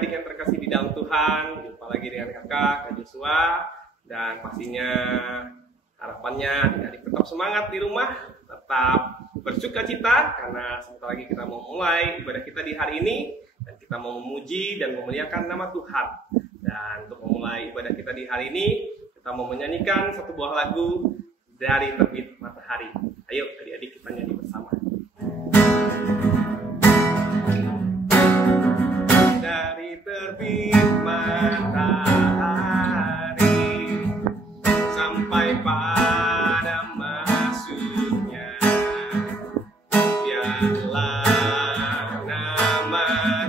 adik-adik yang terkasih di dalam Tuhan, jumpa lagi dengan Kak Joshua. Dan pastinya harapannya adik-adik tetap semangat di rumah, tetap bersuka cita karena sebentar lagi kita mau mulai ibadah kita di hari ini dan kita mau memuji dan memuliakan nama Tuhan. Dan untuk memulai ibadah kita di hari ini, kita mau menyanyikan satu buah lagu dari Terbit Matahari. Ayo adik-adik kita nyanyi bersama. Dari terbit matahari sampai pada masuknya, biarlah nama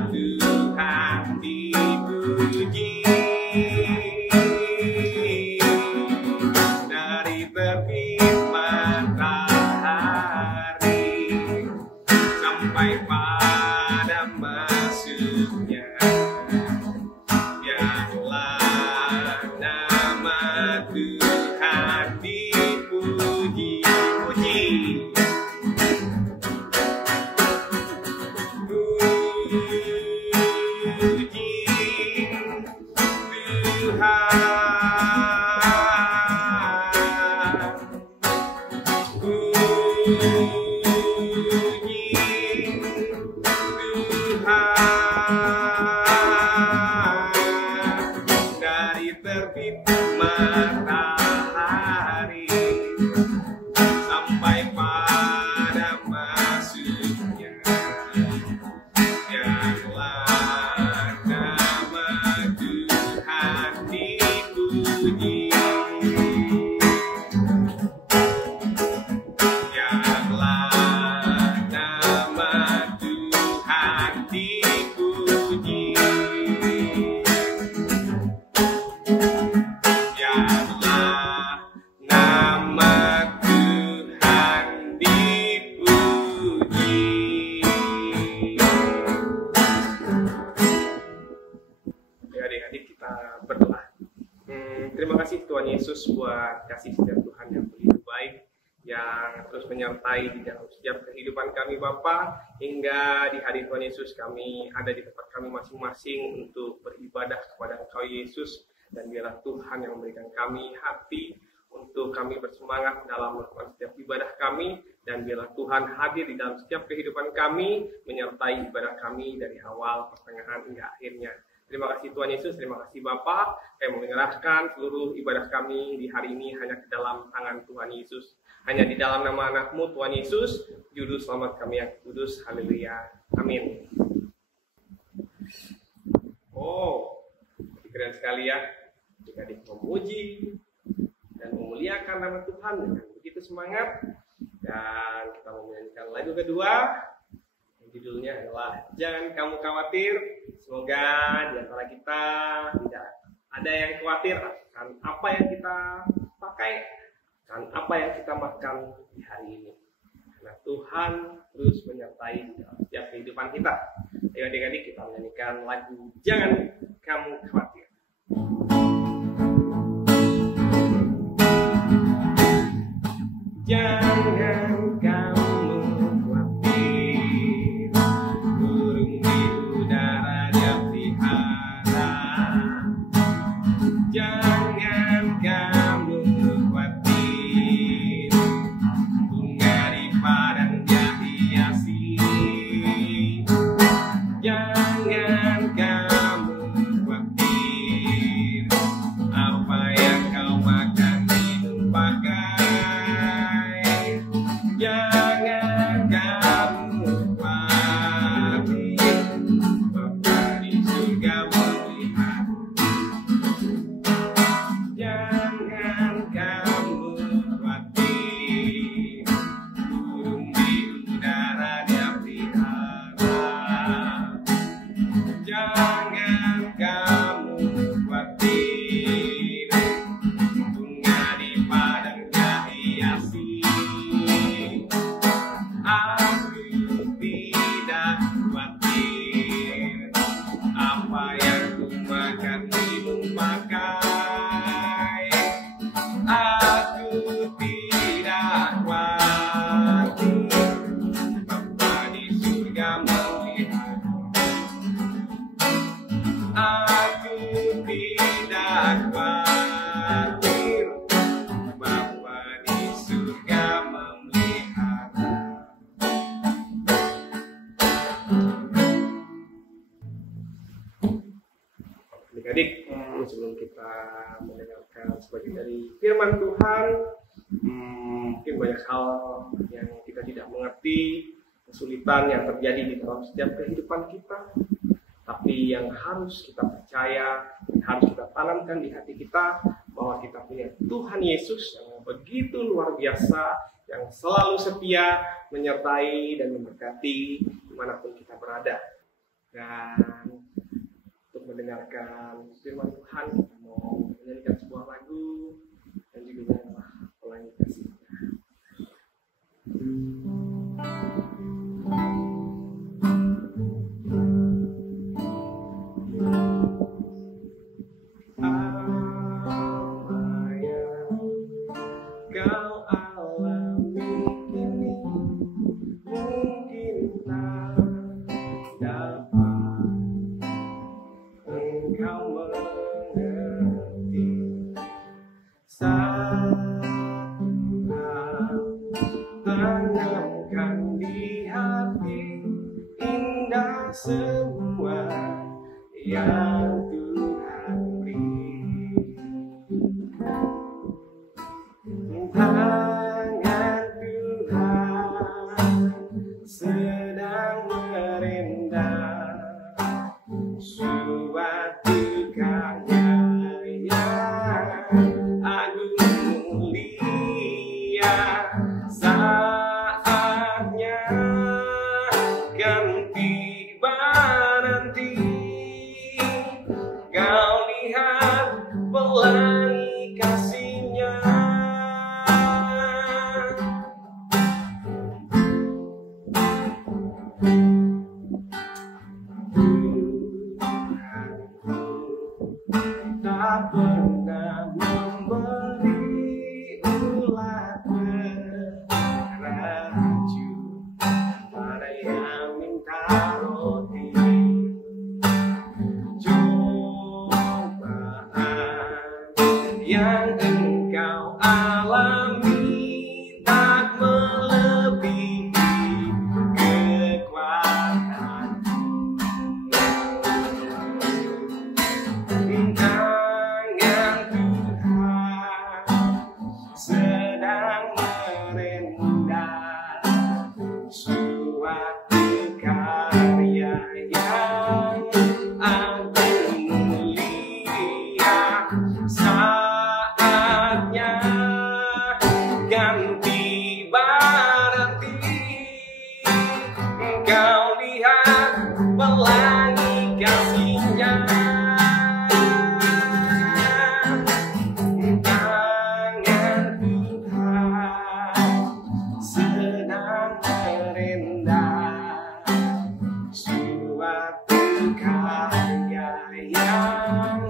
Tuhan dipuji. Dari terbit matahari sampai pada masuknya, biarlah nama Tuhan dipuji. Puji Tuhan, puji Tuhan. Dari terbit matahari sampai pada masuknya, biarlah nama Tuhan dipuji. Biarlah nama Tuhan dipuji. Biarlah nama Tuhan dipuji. Ya adik-adik, kita berdoa. Terima kasih Tuhan Yesus buat kasih setia Tuhan yang begitu baik, yang terus menyertai di dalam setiap kehidupan kami Bapa, hingga di hari Tuhan Yesus kami ada di tempat kami masing-masing untuk beribadah kepada Engkau Yesus. Dan biarlah Tuhan yang memberikan kami hati untuk kami bersemangat dalam melakukan setiap ibadah kami, dan biarlah Tuhan hadir di dalam setiap kehidupan kami, menyertai ibadah kami dari awal, pertengahan hingga akhirnya. Terima kasih Tuhan Yesus, terima kasih Bapa. Kami menyerahkan seluruh ibadah kami di hari ini hanya ke dalam tangan Tuhan Yesus. Hanya di dalam nama anak-Mu Tuhan Yesus, juru selamat kami yang kudus. Haleluya. Amin. Oh, keren sekali ya. Adik-adik memuji dan memuliakan nama Tuhan dengan begitu semangat. Dan kita mau menyanyikan lagu kedua, yang judulnya adalah Jangan Kamu Khawatir. Semoga di antara kita tidak ada yang khawatir akan apa yang kita pakai, akan apa yang kita makan di hari ini. Karena Tuhan terus menyertai di dalam setiap kehidupan kita. Ayo adik-adik, kita menyanyikan lagu Jangan Kamu Khawatir. Jangan kamu khawatir, burung di udara dia pelihara. Jangan kamu khawatir, bunga di padang dia hiasi. Jangan kamu khawatir, apa yang kau makan minum pakai. Jangan kamu khawatir, Bapa di surga melihat. Jangan kamu khawatir, burung di udara dia pelihara. Jangan kamu khawatir, bunga di padang dia hiasi. Aku tidak khawatir, apa yang ku makan minum pakai. Aku tidak khawatir, Bapa di surga melihat. aku tidak khawatir, Bapa di surga memelihara. Adik-adik, sebelum kita mendengarkan sebagian dari firman Tuhan, mungkin banyak hal yang kita tidak mengerti, kesulitan yang terjadi di dalam setiap kehidupan kita. Tapi yang harus kita percaya, yang harus kita tanamkan di hati kita, bahwa kita punya Tuhan Yesus yang begitu luar biasa, yang selalu setia, menyertai dan memberkati dimanapun kita berada. Dan untuk mendengarkan firman Tuhan, kita mau menyanyikan sebuah lagu dan judulnya adalah Pelangi Kasih-Nya. Semua yang Tuhan beri, tangan Tuhan sedang merendah suatu karya yang agung mulia. Saatnya ganti nanti kau lihat pelangi kasih-Nya. Tak pernah memberi ulat beracun pada yang minta roti. Yang engkau alami tak melebihi kekuatanmu. Tangan Tuhan sedang merendah suatu karya yang agung mulia. Saatnya ganti berarti engkau lihat pelangi kasih-Nya. Tangan Tuhan sedang merendah suatu karya yang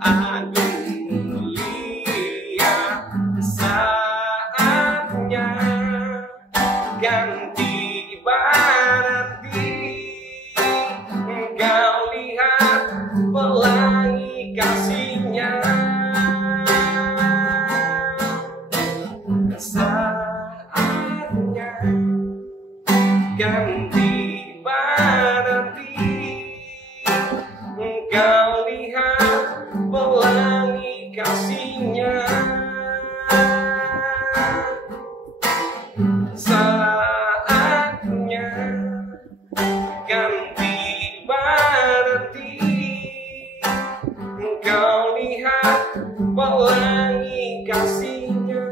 agung mulia. Saatnya ganti berarti engkau lihat pelangi kasih-Nya. Saatnya ganti berarti engkau lihat pelangi kasih-Nya. Saatnya ganti berarti engkau lihat pelangi kasih-Nya.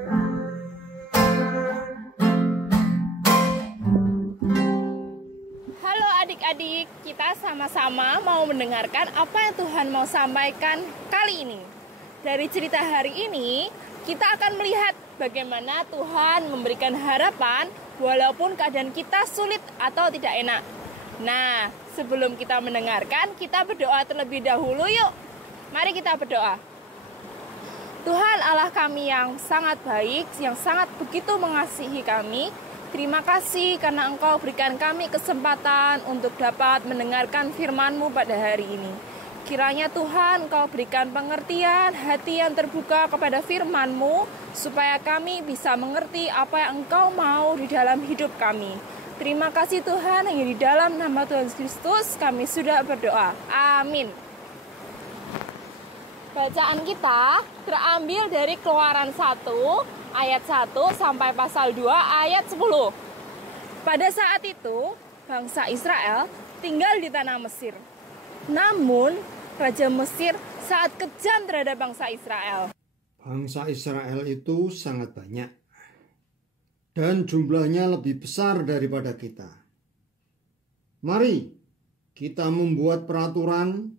Halo adik-adik, kita sama-sama mau mendengarkan apa yang Tuhan mau sampaikan kali ini. Dari cerita hari ini, kita akan melihat bagaimana Tuhan memberikan harapan walaupun keadaan kita sulit atau tidak enak. Nah, sebelum kita mendengarkan, kita berdoa terlebih dahulu yuk. Mari kita berdoa. Tuhan Allah kami yang sangat baik, yang sangat begitu mengasihi kami, terima kasih karena Engkau berikan kami kesempatan untuk dapat mendengarkan firman-Mu pada hari ini. Kiranya Tuhan Kau berikan pengertian, hati yang terbuka kepada firman-Mu, supaya kami bisa mengerti apa yang Engkau mau di dalam hidup kami. Terima kasih Tuhan, hanya di dalam nama Tuhan Kristus kami sudah berdoa. Amin. Bacaan kita terambil dari Keluaran 1 ayat 1 sampai pasal 2 ayat 10. Pada saat itu, bangsa Israel tinggal di tanah Mesir. Namun, Raja Mesir sangat kejam terhadap bangsa Israel. Bangsa Israel itu sangat banyak, dan jumlahnya lebih besar daripada kita. Mari kita membuat peraturan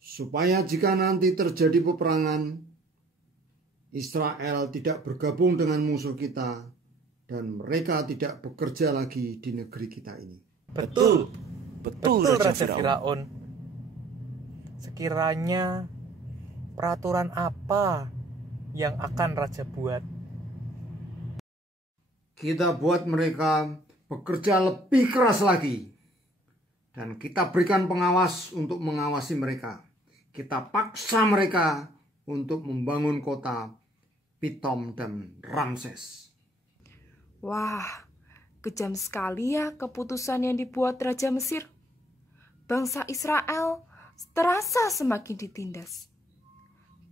supaya jika nanti terjadi peperangan, Israel tidak bergabung dengan musuh kita dan mereka tidak bekerja lagi di negeri kita ini. Betul Raja Firaun. Sekiranya peraturan apa yang akan Raja buat? Kita buat mereka bekerja lebih keras lagi. Dan kita berikan pengawas untuk mengawasi mereka. Kita paksa mereka untuk membangun kota Pitom dan Ramses. Wah, kejam sekali ya keputusan yang dibuat Raja Mesir. Bangsa Israel terasa semakin ditindas.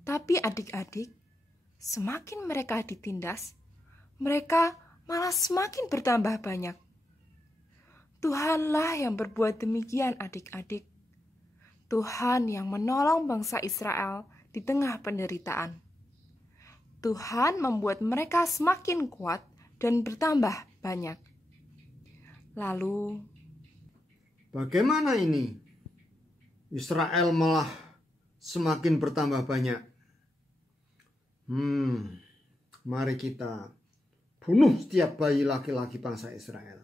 Tapi adik-adik, semakin mereka ditindas, mereka malah semakin bertambah banyak. Tuhanlah yang berbuat demikian adik-adik. Tuhan yang menolong bangsa Israel di tengah penderitaan. Tuhan membuat mereka semakin kuat dan bertambah banyak. Lalu, bagaimana ini? Israel malah semakin bertambah banyak. Mari kita bunuh setiap bayi laki-laki bangsa Israel.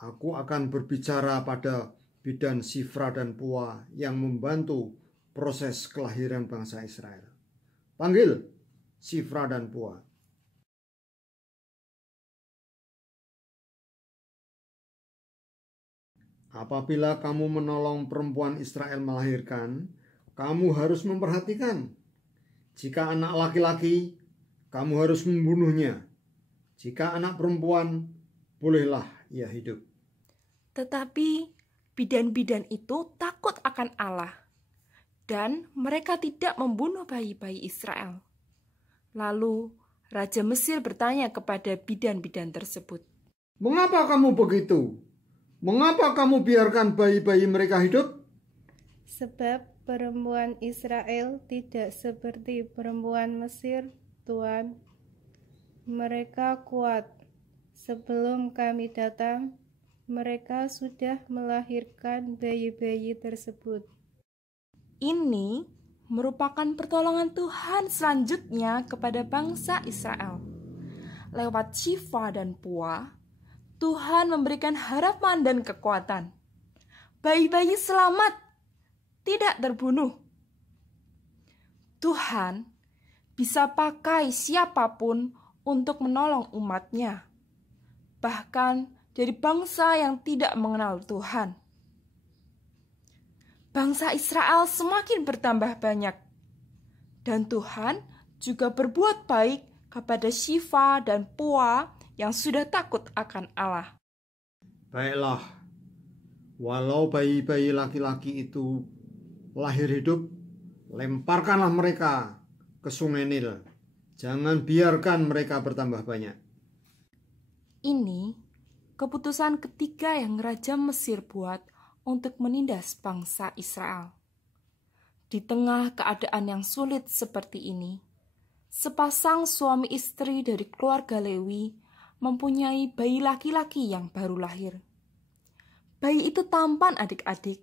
Aku akan berbicara pada bidan Sifra dan Pua yang membantu proses kelahiran bangsa Israel. Panggil Sifra dan Pua. Apabila kamu menolong perempuan Israel melahirkan, kamu harus memperhatikan. Jika anak laki-laki, kamu harus membunuhnya. Jika anak perempuan, bolehlah ia hidup. tetapi bidan-bidan itu takut akan Allah, dan mereka tidak membunuh bayi-bayi Israel. Lalu Raja Mesir bertanya kepada bidan-bidan tersebut, Mengapa kamu begitu? Mengapa kamu biarkan bayi-bayi mereka hidup? Sebab perempuan Israel tidak seperti perempuan Mesir, Tuan. Mereka kuat. Sebelum kami datang, mereka sudah melahirkan bayi-bayi tersebut. ini merupakan pertolongan Tuhan selanjutnya kepada bangsa Israel. Lewat Sifra dan Pua, Tuhan memberikan harapan dan kekuatan. Bayi-bayi selamat, tidak terbunuh. Tuhan bisa pakai siapapun untuk menolong umatnya, bahkan dari bangsa yang tidak mengenal Tuhan. Bangsa Israel semakin bertambah banyak, dan Tuhan juga berbuat baik kepada Sifra dan Pua yang sudah takut akan Allah. Baiklah, walau bayi-bayi laki-laki itu lahir hidup, lemparkanlah mereka ke sungai Nil. Jangan biarkan mereka bertambah banyak. Ini keputusan ketiga yang Raja Mesir buat untuk menindas bangsa Israel. Di tengah keadaan yang sulit seperti ini, sepasang suami istri dari keluarga Lewi mempunyai bayi laki-laki yang baru lahir. Bayi itu tampan adik-adik,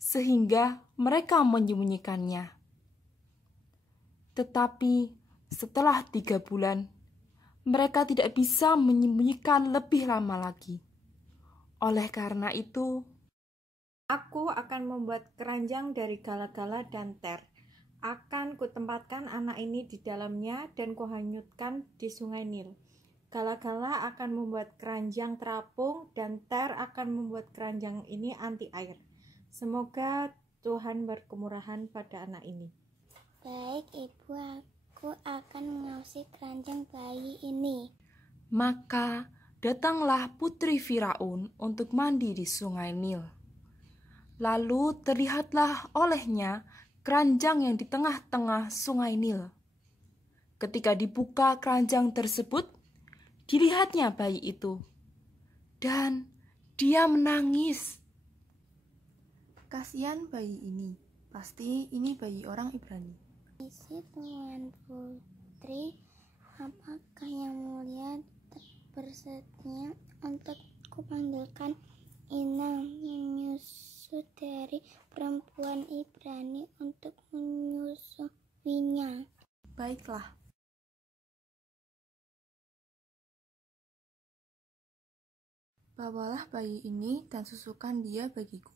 sehingga mereka menyembunyikannya. Tetapi setelah 3 bulan, mereka tidak bisa menyembunyikan lebih lama lagi. Oleh karena itu, aku akan membuat keranjang dari gala-gala dan ter. Akan kutempatkan anak ini di dalamnya dan kuhanyutkan di sungai Nil. Gala-gala akan membuat keranjang terapung dan ter akan membuat keranjang ini anti air. Semoga Tuhan berkemurahan pada anak ini. Baik, Ibu, aku akan mengawasi keranjang bayi ini. Maka datanglah putri Firaun untuk mandi di sungai Nil. Lalu terlihatlah olehnya keranjang yang di tengah-tengah sungai Nil. Ketika dibuka keranjang tersebut, dilihatnya bayi itu, dan dia menangis. Kasihan bayi ini, pasti ini bayi orang Ibrani. Isi Tuan Putri, apakah yang mulia bersedia untuk kupanggilkan inang menyusu dari perempuan Ibrani untuk menyusuinya? Baiklah. Bawalah bayi ini dan susukan dia bagiku,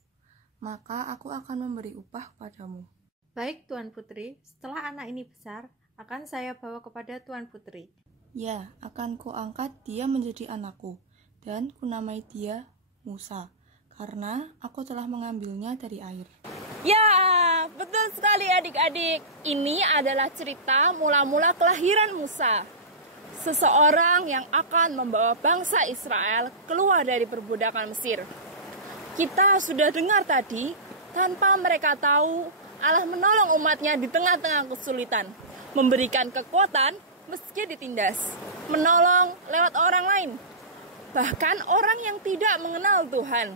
maka aku akan memberi upah kepadamu. Baik, Tuan Putri, setelah anak ini besar, akan saya bawa kepada Tuan Putri. Ya, akan kuangkat dia menjadi anakku, dan kunamai dia Musa, karena aku telah mengambilnya dari air. Ya, betul sekali adik-adik. Ini adalah cerita mula-mula kelahiran Musa, seseorang yang akan membawa bangsa Israel keluar dari perbudakan Mesir. Kita sudah dengar tadi, tanpa mereka tahu, Allah menolong umatnya di tengah-tengah kesulitan, memberikan kekuatan meski ditindas, menolong lewat orang lain, bahkan orang yang tidak mengenal Tuhan.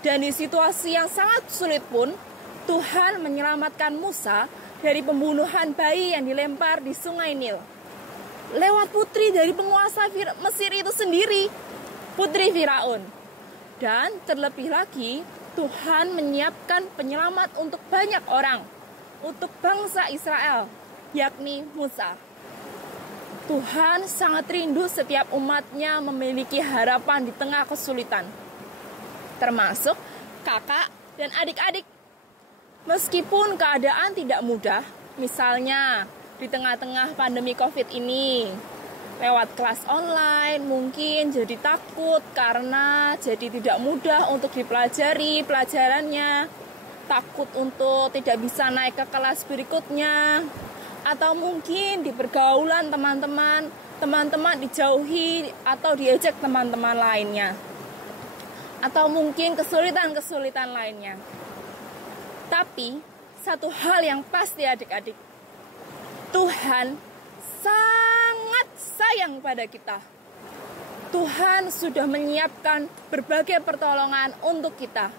Dan di situasi yang sangat sulit pun, Tuhan menyelamatkan Musa dari pembunuhan bayi yang dilempar di sungai Nil, lewat putri dari penguasa Mesir itu sendiri, putri Firaun. Dan terlebih lagi, Tuhan menyiapkan penyelamat untuk banyak orang, untuk bangsa Israel, yakni Musa. Tuhan sangat rindu setiap umatnya memiliki harapan di tengah kesulitan, termasuk kakak dan adik-adik. Meskipun keadaan tidak mudah, misalnya di tengah-tengah pandemi COVID ini, lewat kelas online mungkin jadi takut karena jadi tidak mudah untuk dipelajari pelajarannya, takut untuk tidak bisa naik ke kelas berikutnya, atau mungkin di pergaulan teman-teman dijauhi atau diejek teman-teman lainnya, atau mungkin kesulitan-kesulitan lainnya. Tapi satu hal yang pasti adik-adik, Tuhan sangat sayang pada kita. Tuhan sudah menyiapkan berbagai pertolongan untuk kita.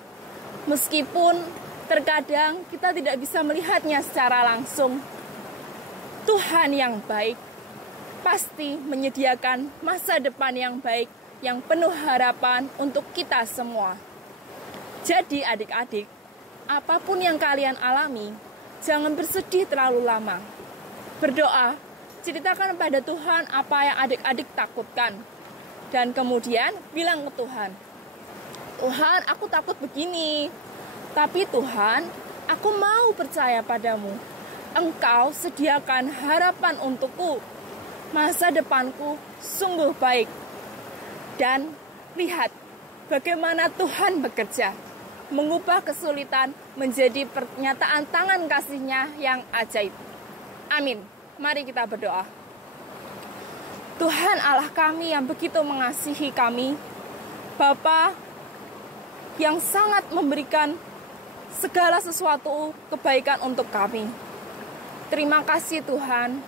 Meskipun terkadang kita tidak bisa melihatnya secara langsung, Tuhan yang baik pasti menyediakan masa depan yang baik, yang penuh harapan untuk kita semua. Jadi adik-adik, apapun yang kalian alami, jangan bersedih terlalu lama. Berdoa, ceritakan pada Tuhan apa yang adik-adik takutkan. Dan kemudian bilang ke Tuhan, Tuhan, aku takut begini. Tapi Tuhan, aku mau percaya padamu. Engkau sediakan harapan untukku. Masa depanku sungguh baik. Dan lihat bagaimana Tuhan bekerja, mengubah kesulitan menjadi pernyataan tangan kasih-Nya yang ajaib. Amin. Mari kita berdoa. Tuhan Allah kami yang begitu mengasihi kami, Bapa yang sangat memberikan segala sesuatu kebaikan untuk kami. Terima kasih Tuhan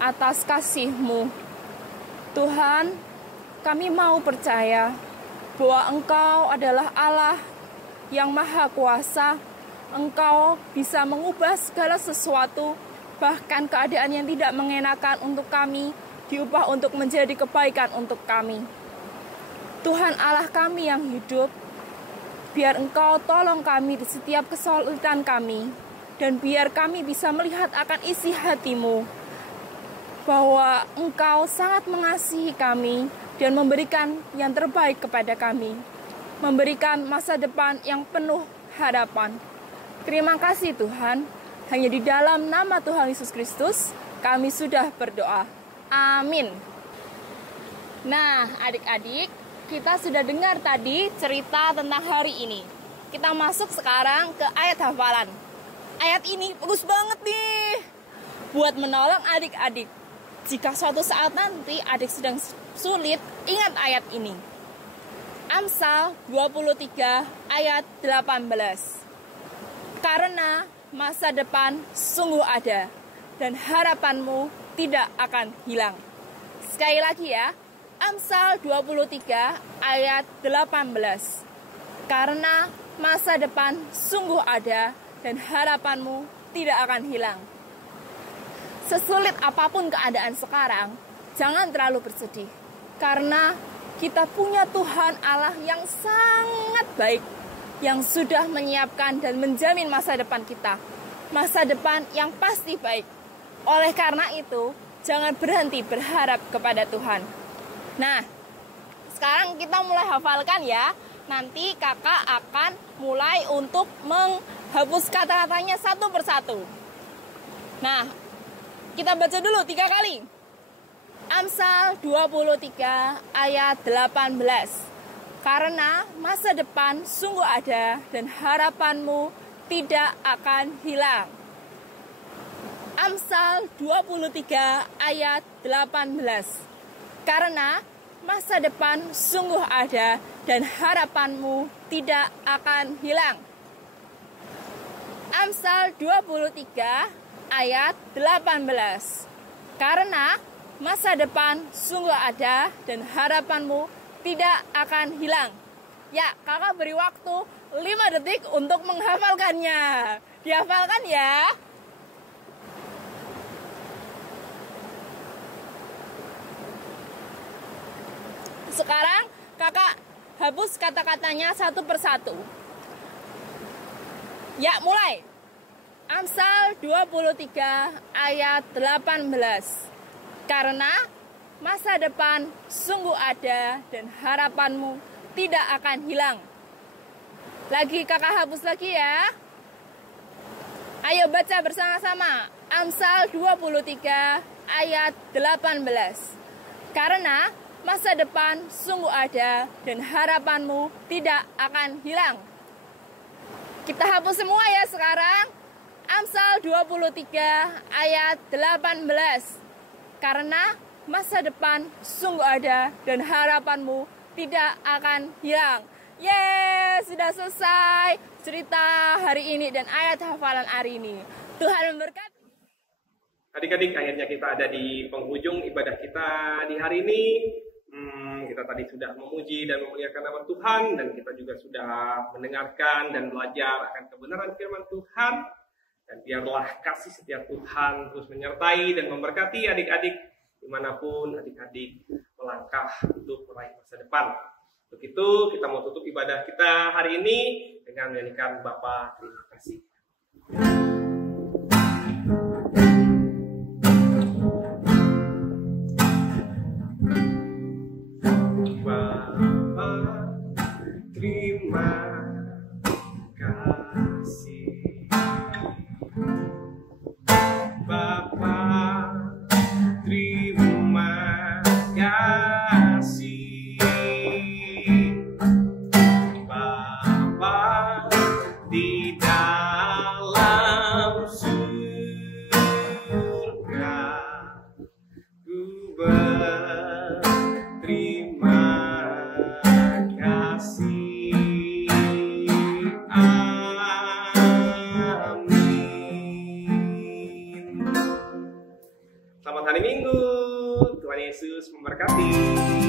atas kasih-Mu. Tuhan, kami mau percaya bahwa Engkau adalah Allah yang Maha Kuasa. Engkau bisa mengubah segala sesuatu, bahkan keadaan yang tidak mengenakan untuk kami, diubah untuk menjadi kebaikan untuk kami. Tuhan Allah kami yang hidup, biar Engkau tolong kami di setiap kesulitan kami, dan biar kami bisa melihat akan isi hati-Mu, bahwa Engkau sangat mengasihi kami dan memberikan yang terbaik kepada kami, memberikan masa depan yang penuh harapan. Terima kasih Tuhan, hanya di dalam nama Tuhan Yesus Kristus kami sudah berdoa. Amin. Nah, adik-adik, kita sudah dengar tadi cerita tentang hari ini. kita masuk sekarang ke ayat hafalan. Ayat ini bagus banget nih buat menolong adik-adik. Jika suatu saat nanti adik sedang sulit, ingat ayat ini. Amsal 23 ayat 18. Karena masa depan sungguh ada dan harapanmu tidak akan hilang. Sekali lagi ya, Amsal 23 ayat 18. Karena masa depan sungguh ada dan harapanmu tidak akan hilang. Sesulit apapun keadaan sekarang, jangan terlalu bersedih. Karena kita punya Tuhan Allah yang sangat baik, yang sudah menyiapkan dan menjamin masa depan kita. Masa depan yang pasti baik. Oleh karena itu, jangan berhenti berharap kepada Tuhan. Nah, sekarang kita mulai hafalkan ya. Nanti kakak akan mulai untuk menghapus kata-katanya satu persatu. Nah, kita baca dulu 3 kali. Amsal 23 ayat 18. Karena masa depan sungguh ada dan harapanmu tidak akan hilang. Amsal 23 ayat 18. Karena masa depan sungguh ada dan harapanmu tidak akan hilang. Amsal 23 ayat 18. Karena masa depan sungguh ada dan harapanmu tidak akan hilang. Ya, kakak beri waktu 5 detik untuk menghafalkannya. Dihafalkan ya. Sekarang kakak hapus kata-katanya satu persatu. Ya, mulai. Amsal 23 ayat 18. Karena masa depan sungguh ada dan harapanmu tidak akan hilang. Lagi kakak hapus lagi ya. Ayo baca bersama-sama. Amsal 23 ayat 18. Karena masa depan sungguh ada dan harapanmu tidak akan hilang. Kita hapus semua ya sekarang. Amsal 23 ayat 18. Karena masa depan sungguh ada dan harapanmu tidak akan hilang. Yeay, sudah selesai cerita hari ini dan ayat hafalan hari ini. Tuhan memberkati. Adik-adik, akhirnya kita ada di penghujung ibadah kita di hari ini. Kita tadi sudah memuji dan memuliakan nama Tuhan, dan kita juga sudah mendengarkan dan belajar akan kebenaran firman Tuhan. Dan biarlah kasih setia Tuhan terus menyertai dan memberkati adik-adik dimanapun adik-adik melangkah untuk meraih masa depan. Untuk itu kita mau tutup ibadah kita hari ini dengan menyanyikan Bapa Terima Kasih. Bapa terima kasih. Bapa terima kasih. Bapa di dalam surga, ku berterima kasih. Amin. Selamat hari Minggu. Tuhan Yesus memberkati.